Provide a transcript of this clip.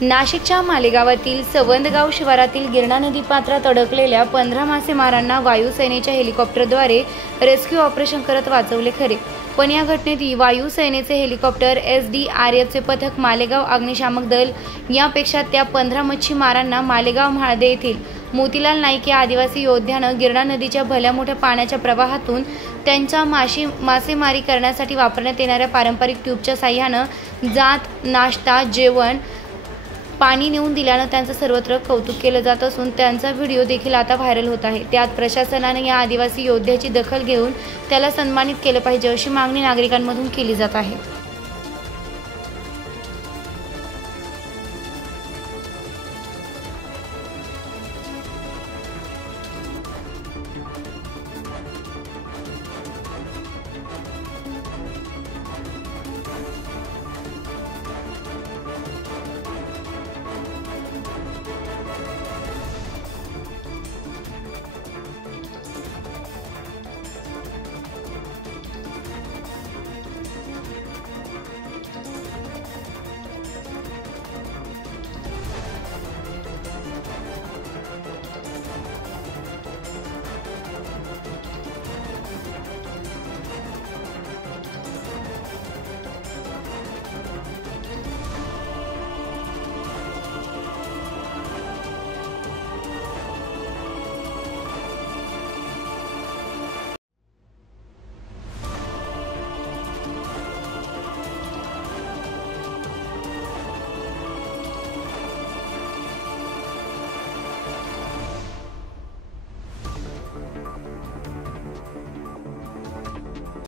नाशिकच्या मालेगावातील सवंदगाव शिवारातील गिरणा नदी पात्रात अडकलेल्या 15 मासेमारांना वायुसेनेच्या हेलिकॉप्टरद्वारे रेस्क्यू ऑपरेशन करत वाचवले खरे, पण या घटनेत वायुसेनेचे हेलिकॉप्टर SDRFचे पथक, मालेगाव अग्निशामक दल यापेक्षा त्या 15 मच्छीमारांना मालेगाव म्हाळदे येथील मोतीलाल नाईक या आदिवासी योद्ध्यानं गिरणा नदीच्या भल्या मोठ्या पाण्याच्या प्रवाहातून त्यांच्या मासेमारी करण्यासाठी वापरण्यात येणाऱ्या पारंपरिक ट्यूबच्या साह्यानं जात, नाश्ता, जेवण, पाणी नेऊन दिल्यानं त्यांचं सर्वत्र कौतुक केलं जात असून त्यांचा व्हिडिओ देखील आता व्हायरल होत आहे। त्यात प्रशासनाने या आदिवासी योद्ध्याची दखल घेऊन त्याला सन्मानित केलं पाहिजे अशी मागणी नागरिकांमधून केली जात आहे।